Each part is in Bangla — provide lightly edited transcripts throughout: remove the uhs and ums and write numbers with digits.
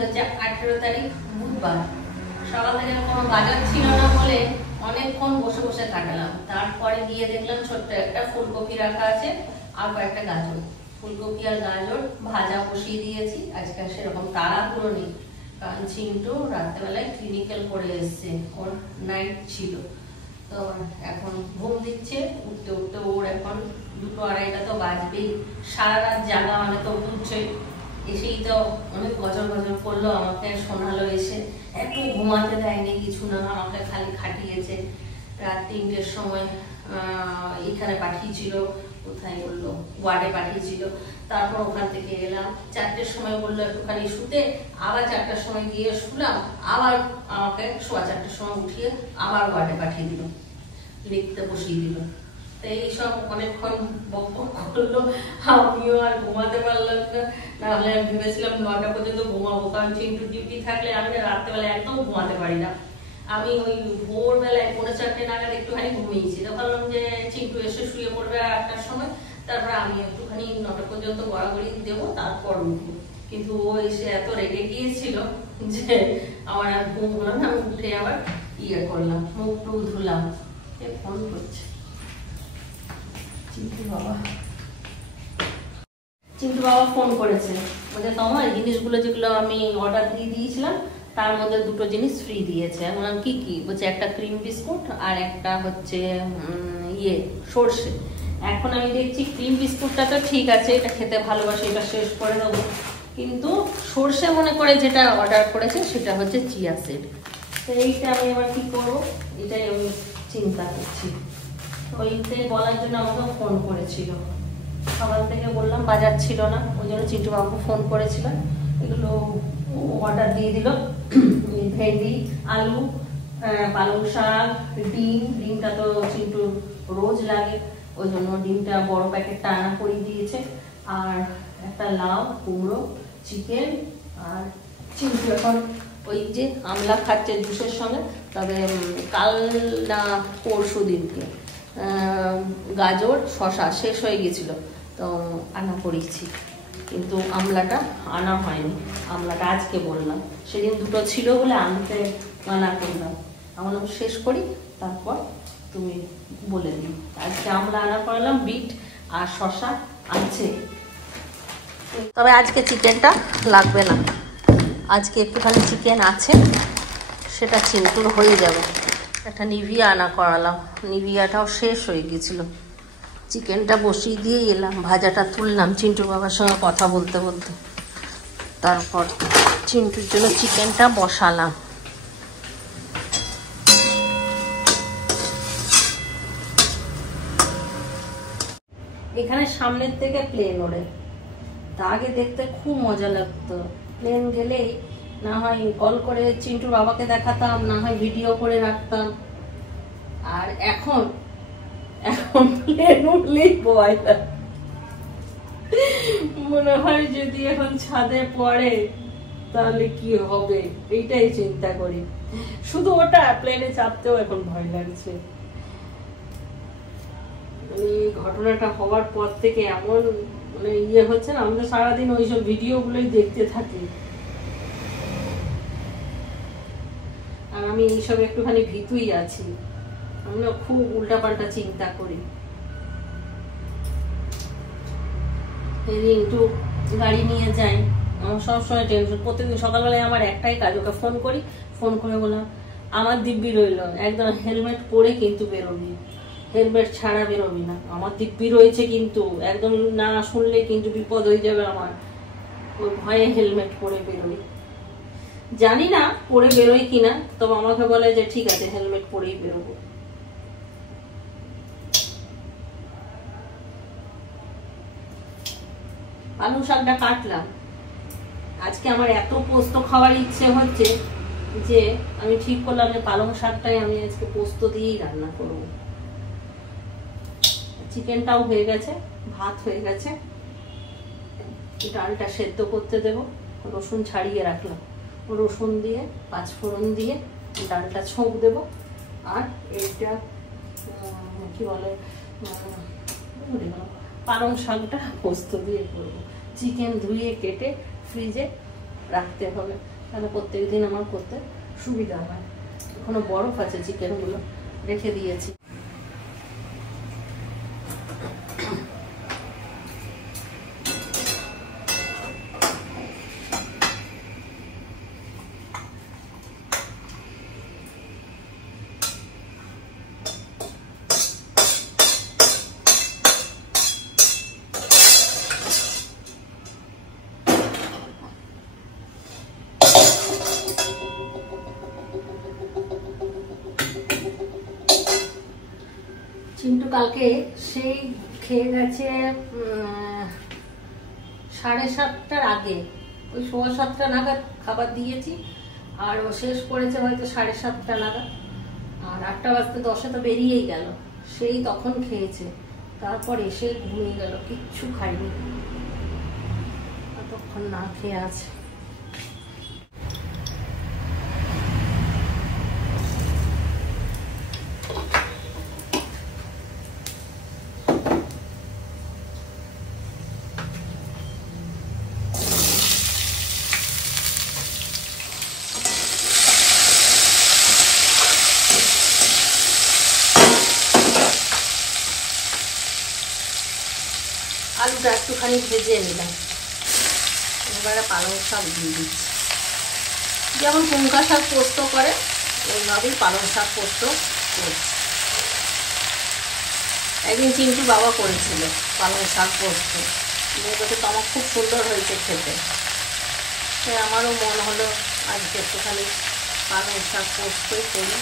হচ্ছে 18 তারিখ বুধবার। সকাল থেকে কোনো বাজার ছিল না বলে অনেকক্ষণ বসে বসে কাটালাম। তারপরে গিয়ে দেখলাম ছোট্ট একটা ফুলকপি রাখা আছে আর কয়েকটা গাজর। ফুলকপি আর গাজর ভাজা বসিয়ে দিয়েছি। আজকে সেরকম তাড়াহুড়ো নেই, কারণ চিন্টু রাত্রেবেলায় ক্লিনিক্যাল করে এসছে, ওর নাইট ছিল। তো এখন ঘুম দিচ্ছে, উঠতে উঠতে ওর এখন 2-2:30 তো বাজবেই। সারা রাত জাগা মানে তো উঠছে, এসেই তো অনেক গজর গজর করলো, আমাকে শোনালো, এসে একটু ঘুমাতে দেয়নি কিছু না, আমাকে খালি খাটিয়েছে। রাত 3টের সময় এখানে পাঠিয়েছিল, কোথায় বললো ওয়ার্ডে পাঠিয়েছিল। তারপর ওখান থেকে এলাম, 4টের সময় বললো একটুখানি শুতে, আবার 4টার সময় গিয়ে শুলাম, আবার আমাকে 4:15 সময় উঠিয়ে আবার ওয়ার্ডে পাঠিয়ে দিল, লিখতে বসিয়ে দিল। তো এইসব অনেকক্ষণ বক বক করলো, আমিও আর ঘুমাতে পারলাম না। নাহলে আমি ভেবেছিলাম 9টা পর্যন্ত ঘুমাবো, কারণ চিন্টু ডিউটি থাকলে আমি রাত্রেবেলা একদম ঘুমাতে পারি না। আমি ওই ভোরবেলায় 4:45 নাগাদ একটুখানি ঘুমিয়েছি। তো ভাবলাম যে চিন্টু এসে শুয়ে পড়বে 8টার সময়, তারপরে আমি একটুখানি 9টা পর্যন্ত গড়াগড়ি দেবো, তারপর উঠবো। কিন্তু ও এসে এত রেগে গিয়েছিল যে আমার আর ঘুম হলো না। আমি উঠে আবার করলাম, মুখ টুক ধুলাম। ফোন করছে চিন্টু বাবা ফোন করেছে, বলছে তোমার জিনিসগুলো যেগুলো আমি অর্ডার দিয়ে দিয়েছিলাম তার মধ্যে 2টো জিনিস ফ্রি দিয়েছে। আমি বললাম কি কি? বলছে একটা ক্রিম বিস্কুট আর একটা হচ্ছে সর্ষে। এখন আমি দেখছি ক্রিম বিস্কুটটা তো ঠিক আছে, এটা খেতে ভালোবাসি, এটা শেষ করে দেবো, কিন্তু সর্ষে মনে করে যেটা অর্ডার করেছে সেটা হচ্ছে চিয়া সিড। তো এইটা আমি এবার কি করবো, এটাই আমি চিন্তা করছি। ওইটাই বলার জন্য আমাকে ফোন করেছিল। সকাল থেকে বললাম বাজার ছিল না, ওই জন্য চিন্টু বাবুকে ফোন করেছিলাম। এগুলো অর্ডার দিয়ে দিল, ভেন্ডি, আলু, পালং শাক, ডিমটা তো চিন্টু রোজ লাগে, ওই জন্য ডিমটা বড় প্যাকেটটা আনা করে দিয়েছে। আর একটা লাউ, কুমড়ো, চিকেন। আর চিন্টু এখন ওই যে আমলা খাচ্ছে জুসের সঙ্গে, তবে কাল না পরশু দিনকে গাজর শশা শেষ হয়ে গেছিল, তো আনা করেছি, কিন্তু আমলাটা আনা হয়নি। আমলাটা আজকে বললাম, সেদিন 2টো ছিল বলে আনতে মানা করলাম। আমার শেষ করি তারপর তুমি বলে দিই। আজকে আমলা আনা করালাম, বিট আর শশা আছে। তবে আজকে চিকেনটা লাগবে না, আজকে একটুখানি চিকেন আছে, সেটা চিন্টুর হয়ে যাবে। একটা নিভিয়া আনা করালাম, নিভিয়াটাও শেষ হয়ে গেছিলো। চিকেনটা বসিয়ে দিয়ে এলাম, ভাজাটা তুললাম চিন্টুর বাবার সঙ্গে কথা বলতে বলতে। তারপর চিন্টুর জন্য চিকেনটা বসালাম। এখানে সামনের থেকে প্লেন ওড়ে, তা আগে দেখতে খুব মজা লাগতো। প্লেন গেলেই না হয় কল করে চিন্টুর বাবাকে দেখাতাম, না হয় ভিডিও করে রাখতাম। আর এখন প্লেন উঠলেই ভয় লাগে, মনে হয় যদি এখন ছাদে পড়ে তাহলে কি হবে, এইটাই চিন্তা করি। শুধু ওটা, প্লেনে চাপতেও এখন ভয় লাগছে। ঘটনাটা হওয়ার পর থেকে এমন হচ্ছে না, আমাদের সারাদিন ওইসব ভিডিও গুলোই দেখতে থাকি। আর আমি এইসব একটুখানি ভীতুই আছি, আমি না খুব উল্টাপাল্টা চিন্তা করি। একটু গাড়ি নিয়ে যাই, আমার সবসময় টেনশন। প্রত্যেকদিন সকালবেলায় আমার একটাই কাজ, ওকে ফোন করি, ফোন করে বললাম আমার দিব্যি রইল, একদম হেলমেট পরে কিন্তু বেরোবি, হেলমেট ছাড়া বেরোবি না। আমার দিব্যি রয়েছে, কিন্তু একদম না শুনলে কিন্তু বিপদ হয়ে যাবে আমার, ওই ভয়ে হেলমেট পরে বেরোই। জানি না পরে বেরোই কিনা, তবে আমাকে বলে যে ঠিক আছে হেলমেট পরেই বেরোবো। পালং শাকটা কাটলাম, আজকে আমার এত পোস্ত খাওয়ার ইচ্ছে হচ্ছে যে আমি ঠিক করলাম যে পালং শাকটাই আমি আজকে পোস্ত দিয়েই রান্না করব। চিকেনটাও হয়ে গেছে, ভাত হয়ে গেছে, ডালটা সেদ্ধ করতে দেব। রসুন ছাড়িয়ে রাখলাম, রসুন দিয়ে 5 ফোড়ন দিয়ে ডালটা ছোঁক দেব। আর এইটা কি বলে, পালং শাকটা পোস্ত দিয়ে করবো। চিকেন ধুয়ে কেটে ফ্রিজে রাখতে হবে, তাহলে প্রত্যেকদিন আমার করতে সুবিধা হয়। এখনো বরফ আছে, চিকেনগুলো রেখে দিয়েছি। চিন্টু কালকে সেই খেয়ে গেছে 7:30টার আগে, ওই 7:15 নাগাদ খাবার দিয়েছি, আর ও শেষ করেছে হয়তো 7:30টা নাগাদ। আর 8টা বাজতে 10-এ তো বেরিয়েই গেল, সেই তখন খেয়েছে। তারপর এসে ঘুমিয়ে গেল, কিচ্ছু খাইনি, ততক্ষণ না খেয়ে আছে। আলুটা একটুখানি ভেজে নিলাম, এবারে পালং শাক দিয়ে দিচ্ছি। যেমন কুমড়া শাক পোস্ত করে ওইভাবেই পালং শাক পোস্ত করছি। একদিন চিন্টু বাবা করেছিল পালং শাক পোস্ত, মেয়েটাকে তো আমার খুব সুন্দর হয়েছে খেতে। তাই আমারও মন হলো আজকে একটুখানি পালং শাক পোস্তই করি।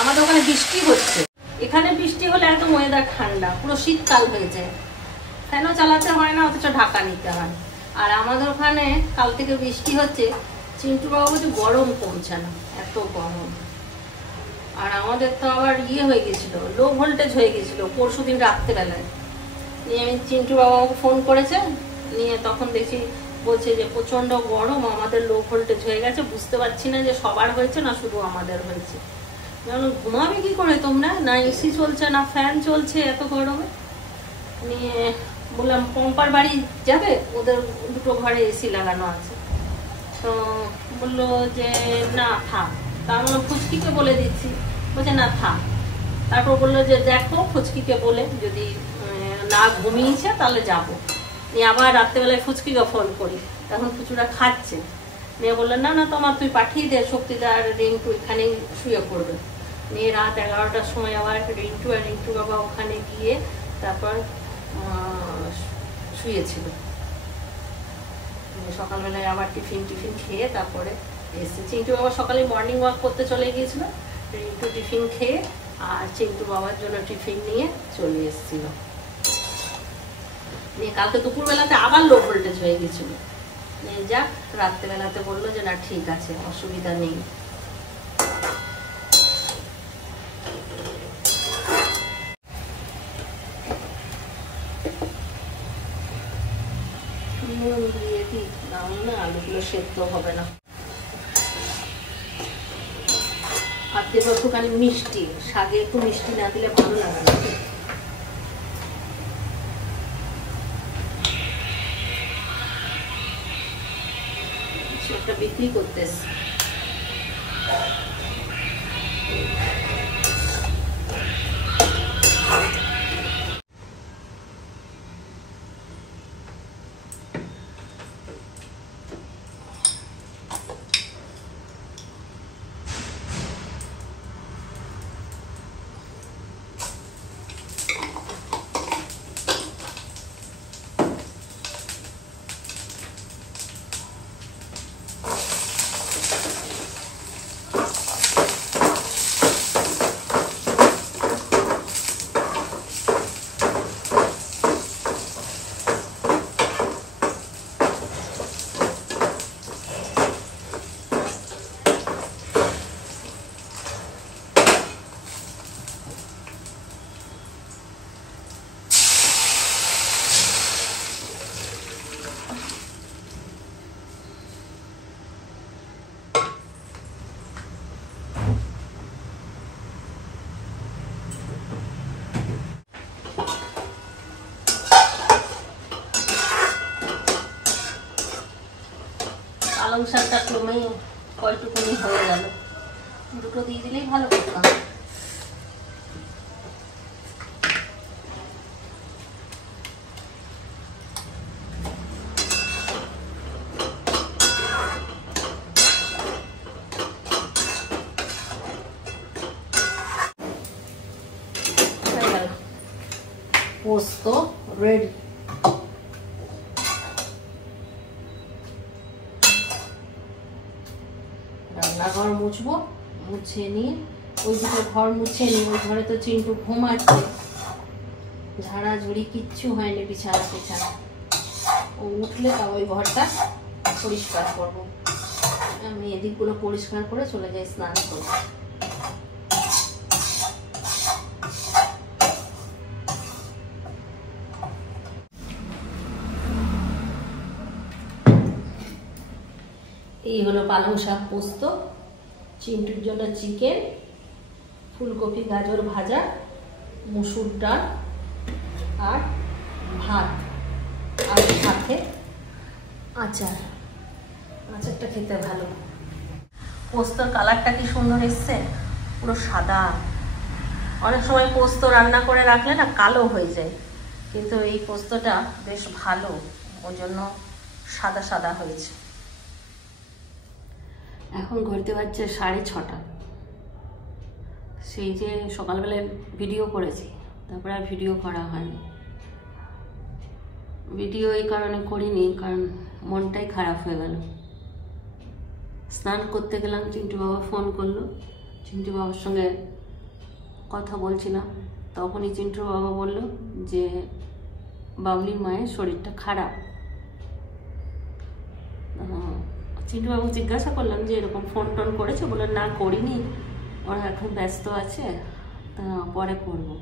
আমাদের ওখানে বৃষ্টি হচ্ছে, এখানে বৃষ্টি হলে একদম ওয়েদার ঠান্ডা, পুরো শীতকাল হয়ে যায়, ফ্যানও চালাতে হয় না, অথচ ঢাকা নিতে হয়। আর আমাদের ওখানে কাল থেকে বৃষ্টি হচ্ছে, চিন্টু বাবা বলছে গরম কমছে না, এত গরম। আর আমাদের তো আবার হয়ে গেছিল, লো ভোল্টেজ হয়ে গেছিল পরশুদিন রাত্রেবেলায়। নিয়ে আমি চিন্টু বাবাকে ফোন করেছে, নিয়ে তখন দেখি বলছে যে প্রচন্ড গরম, আমাদের লো ভোল্টেজ হয়ে গেছে, বুঝতে পারছি না যে সবার হয়েছে না শুধু আমাদের হয়েছে। ঘুমাবে কি করে তোমরা, না এসি চলছে না ফ্যান চলছে এত গরমে। নিয়ে বললাম পম্পার বাড়ি যাবে, ওদের দুটো ঘরে এসি লাগানো আছে। তো বললো যে না থাক, তার মানে ফুচকিকে বলে দিচ্ছি, বলছে না থাক। তারপর বললো যে দেখো ফুচকিকে বলে যদি না ঘুমিয়েছে তাহলে যাবো। নিয়ে আবার রাত্রেবেলায় ফুচকিকে ফোন করি, তখন ফুচুরা খাচ্ছে। নিয়ে বললো না না তোমার তুই পাঠিয়ে দে, শক্তিদার রিন্টু এখানেই শুয়ে পড়বে। নিয়ে রাত 11টার সময় আবার রিন্টু আর রিন্টু বাবা ওখানে গিয়ে তারপর শুয়েছিল। সকালবেলায় আবার টিফিন খেয়ে তারপরে এসছে। চিন্টু বাবা সকালে মর্নিং ওয়াক করতে চলে গিয়েছিল, রিন্টু টিফিন খেয়ে আর চিন্টু বাবার জন্য টিফিন নিয়ে চলে এসেছিল। নিয়ে কালকে দুপুরবেলাতে আবার লো ভোল্টেজ হয়ে গেছিল। নিয়ে যাক, রাত্রেবেলাতে বললো যে না ঠিক আছে, অসুবিধা নেই। নুন দিয়ে দিই, না আলুগুলো সেদ্ধ হবে না। আর দেবো একটুখানি মিষ্টি, শাকে একটু মিষ্টি না দিলে ভালো লাগে না। সেটা বিক্রি করতেছে। শাকটা ক্রমে কয়টুকুনি হয়ে গেল, দুটো দিয়ে দিলেই ভালো করতাম। পোস্ত রেডি। রান্নাঘর মুছবো, মুছে নিয়ে ওই দুটো ঘর মুছে নিই। ওই ঘরে তো চিন্টু ঘুমাচ্ছে, ঝাড়াঝুড়ি কিচ্ছু হয়নি, বিছানা টিছানা। ও উঠলে তা ওই ঘরটা পরিষ্কার করবো। আমি এদিকগুলো পরিষ্কার করে চলে যাই স্নান করবো। এই হলো পালং শাক পোস্ত, চিন্টুর জন্য চিকেন, ফুলকপি গাজর ভাজা, মসুর ডাল আর ভাত, আর সাথে আচার। আচারটা খেতে ভালো। পোস্তর কালারটা কি সুন্দর এসছে, পুরো সাদা। অনেক সময় পোস্ত রান্না করে রাখলে না কালো হয়ে যায়, কিন্তু এই পোস্তটা বেশ ভালো, ওই জন্য সাদা সাদা হয়েছে। এখন ঘুরতে পারছে 6:30। সেই যে সকালবেলায় ভিডিও করেছি, তারপরে আর ভিডিও করা হয়নি। ভিডিও এই কারণে করিনি, কারণ মনটাই খারাপ হয়ে গেল। স্নান করতে গেলাম, চিন্টু বাবা ফোন করলো। চিন্টু বাবার সঙ্গে কথা বলছিলাম, তখনই চিন্টু বাবা বলল যে বাবলির মায়ের শরীরটা খারাপ। চিন্টু বাবু জিজ্ঞাসা করলাম যে এরকম ফোন টোন করেছে, বলে না করিনি, ওরা এখন ব্যস্ত আছে, তা পরে করবো।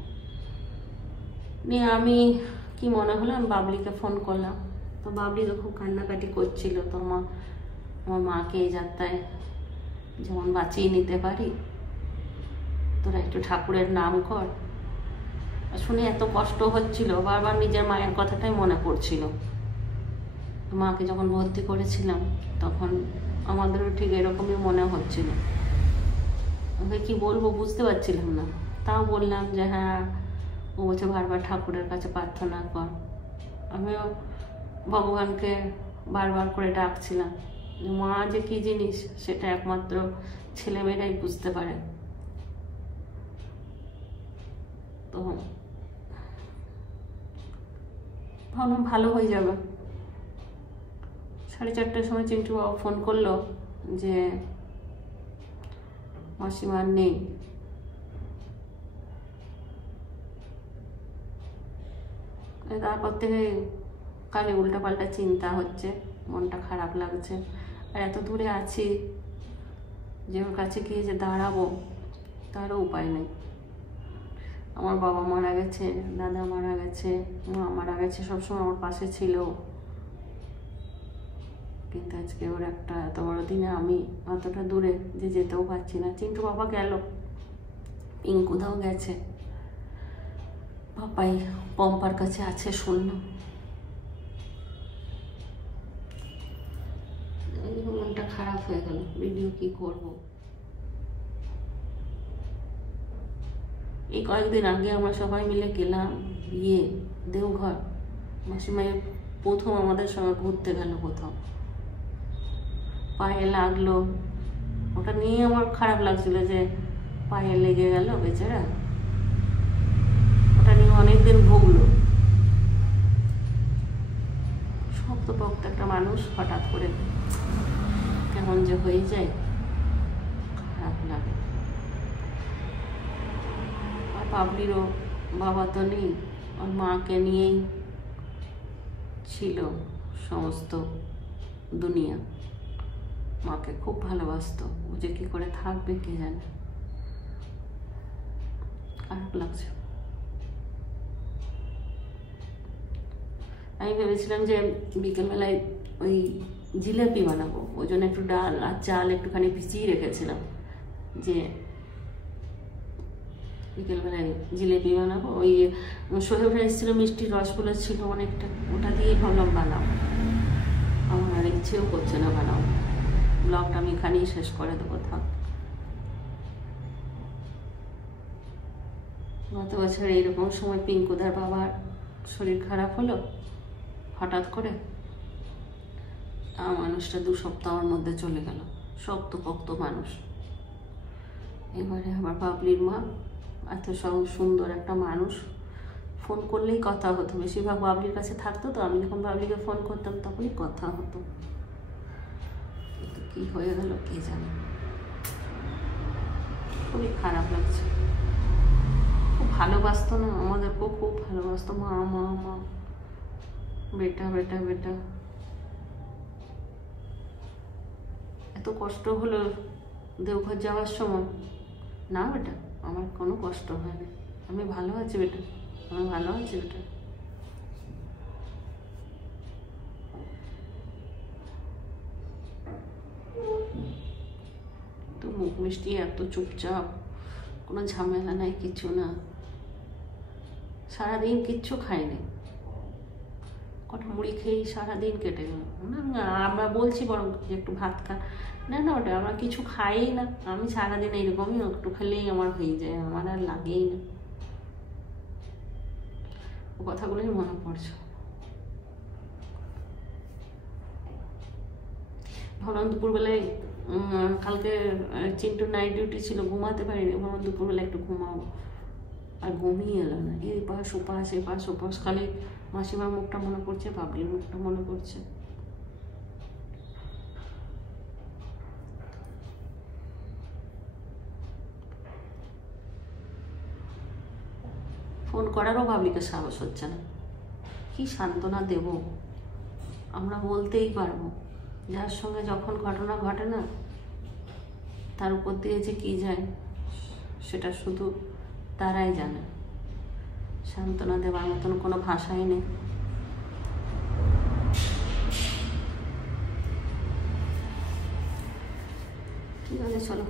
নিয়ে আমি কি মনে হলো, আমি বাবলিকে ফোন করলাম। তো বাবলি তো খুব কান্নাকাটি করছিল, তো আমার মাকে এই যাত্রায় যেমন বাঁচিয়ে নিতে পারি, তোরা একটু ঠাকুরের নাম কর। শুনে এত কষ্ট হচ্ছিল, বারবার নিজের মায়ের কথাটাই মনে পড়ছিল। মাকে যখন ভর্তি করেছিলাম তখন আমাদেরও ঠিক এরকমই মনে হচ্ছিল। ওকে কি বলবো বুঝতে পারছিলাম না, তাও বললাম যে হ্যাঁ, ও বলছে বারবার ঠাকুরের কাছে প্রার্থনা কর। আমিও ভগবানকে বারবার করে ডাকছিলাম। মা যে কি জিনিস সেটা একমাত্র ছেলেমেয়েরাই বুঝতে পারে। তো ভাবলাম ভালো হয়ে যাবে। 4:30টার সময় চিন্টু বাবা ফোন করলো যে মাসিমা নেই। তারপর থেকে কালে উল্টাপাল্টা চিন্তা হচ্ছে, মনটা খারাপ লাগছে। আর এত দূরে আছি যে ওর কাছে গিয়ে যে দাঁড়াবো তারও উপায় নেই। আমার বাবা মারা গেছে, দাদা মারা গেছে, মা মারা গেছে, সবসময় আমার পাশে ছিল। কিন্তু আজকে ওর একটা এত বড় দিনে আমি অতটা দূরে যে যেতেও পারছি না। চিন্টু বাবা গেল, পিঙ্কুদাও গেছে, পাপাই পম্পার কাছে আছে শুনলাম। মনটা খারাপ হয়ে গেল, ভিডিও কি করব। এই কয়েকদিন আগে আমরা সবাই মিলে গেলাম বিয়ে দেওঘর। মাসিমাই প্রথম আমাদের সঙ্গে ঘুরতে গেল, কোথাও পায়ে লাগলো। ওটা নিয়ে আমার খারাপ লাগছিল যে পায়ে লেগে গেল বেচারা, ওটা নিয়ে অনেকদিন ভুগলো। শক্তপোক্ত একটা মানুষ হঠাৎ করে কেমন যে হয়ে যায়, খারাপ লাগে। আর বাবলিরও বাবা তো নেই, ওর মাকে নিয়েই ছিল সমস্ত দুনিয়া। মাকে খুব ভালোবাসতো, ও যে কি করে থাকবে কে জানে। খারাপ লাগছে। আমি ভেবেছিলাম যে বিকেলবেলায় ওই জিলেপি বানাবো, ওই জন্য একটু ডাল আর চাল একটুখানি ভিজিয়ে রেখেছিলাম যে বিকেলবেলায় জিলেপি বানাবো। ওই সোহেবরা এসেছিলো, মিষ্টির রসগুলো ছিল অনেকটা, ওটা দিয়ে ভাবলাম বানাবো। আমার আর ইচ্ছেও করছে না বানাবো। ব্লগটা আমি এখানেই শেষ করে দেবো। থাক, গত বছর এইরকম সময় পিঙ্কুদার বাবার শরীর খারাপ হলো হঠাৎ করে, মানুষটা 2 সপ্তাহের মধ্যে চলে গেল, শক্তপোক্ত মানুষ। এবারে আবার বাবলির মা, এত সুন্দর একটা মানুষ, ফোন করলেই কথা হতো, বেশিরভাগ বাবলির কাছে থাকতো, তো আমি যখন বাবলিকে ফোন করতাম তখনই কথা হতো। কি হয়ে গেল কে জানে, খুবই খারাপ লাগছে। খুব ভালোবাসতো না আমাদেরকেও, খুব ভালোবাসতো, মা মা মা, বেটা বেটা বেটা। এত কষ্ট হলো দেওঘর যাওয়ার সময়। না বেটা, আমার কোনো কষ্ট হয়নি, আমি ভালো আছি বেটা, আমি ভালো আছি বেটা। তো মুখ মিষ্টি, এত চুপচাপ, কোনো ঝামেলা নাই, কিছু না। সারাদিন কিচ্ছু খাইনি, কটা মুড়ি খেয়েই সারাদিন কেটে গেল। না আমরা বলছি বরং যে একটু ভাত খা, না না ওটা আমরা কিছু খাই না। আমি সারাদিন এইরকমই, একটু খেলেই আমার হয়ে যায়, আমার আর লাগেই না। ও কথাগুলোই মনে পড়ছে। ভাবলাম দুপুরবেলায়, কালকে চিন্টু নাইট ডিউটি ছিল, ঘুমাতে পারিনি, ভাবলাম দুপুরবেলা একটু ঘুমাবো, আর ঘুমিয়ে এলো না। এই পাশ ওপাশ, এ পাশ ওপাশ, খালি মাসিমার মুখটা মনে পড়ছে, বাবলির মুখটা মনে পড়ছে। ফোন করারও বাবলিকে সাহস হচ্ছে না। কি সান্ত্বনা দেব? আমরা বলতেই পারবো, যার সঙ্গে যখন ঘটনা ঘটে না, তার উপর দিয়ে যে কি যায় সেটা শুধু তারাই জানে। সান্ত্বনা দেওয়ার মতন কোনো ভাষাই নেই। ঠিক আছে, চলো।